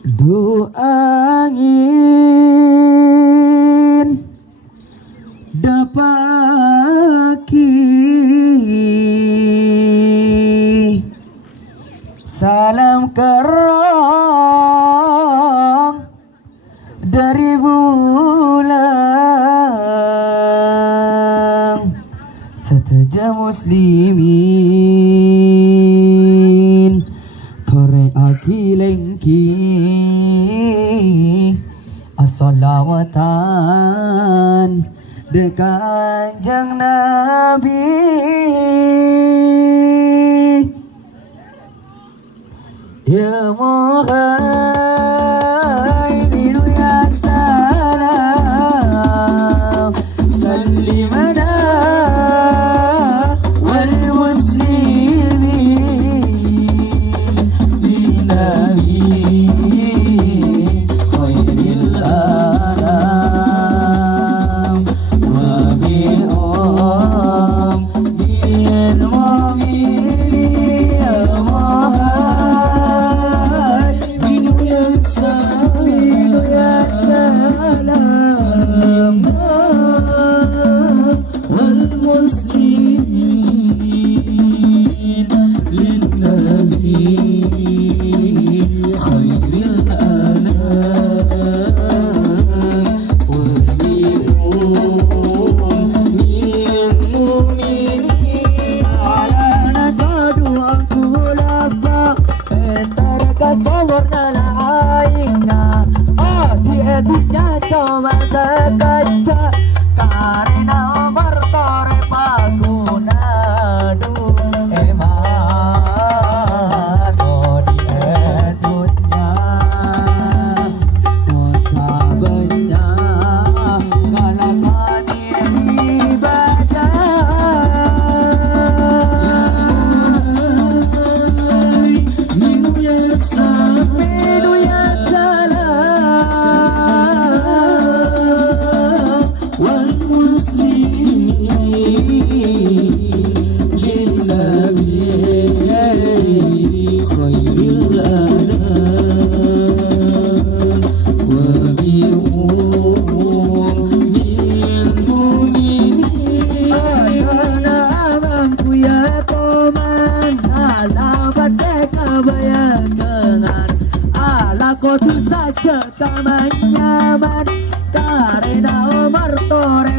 Doa angin dapaki salam kerong dari bulan seteja muslimin kore aki lengki as-salawatan dekat Kanjeng Nabi ya muhamminu ya salam sallimana wal muslimin binabi khairil anam wa bi'am bil mu'minin ya muhamminu ya salam wal muslimin linnabi khairil anam wa bi'um min mu'minin ala nakadu angkulaba entarka sawarna la'aina dietinya coba sekaca karena Umar tore pagunadu eman di etutnya kota banyak galakan ibadah minum ya salam wal muslimin linnabi khairil anam wa bi'um min mu'minin ayana abangku ya toman ala merdeka bayangan ala kotu saja taman nyaman karena Umar tore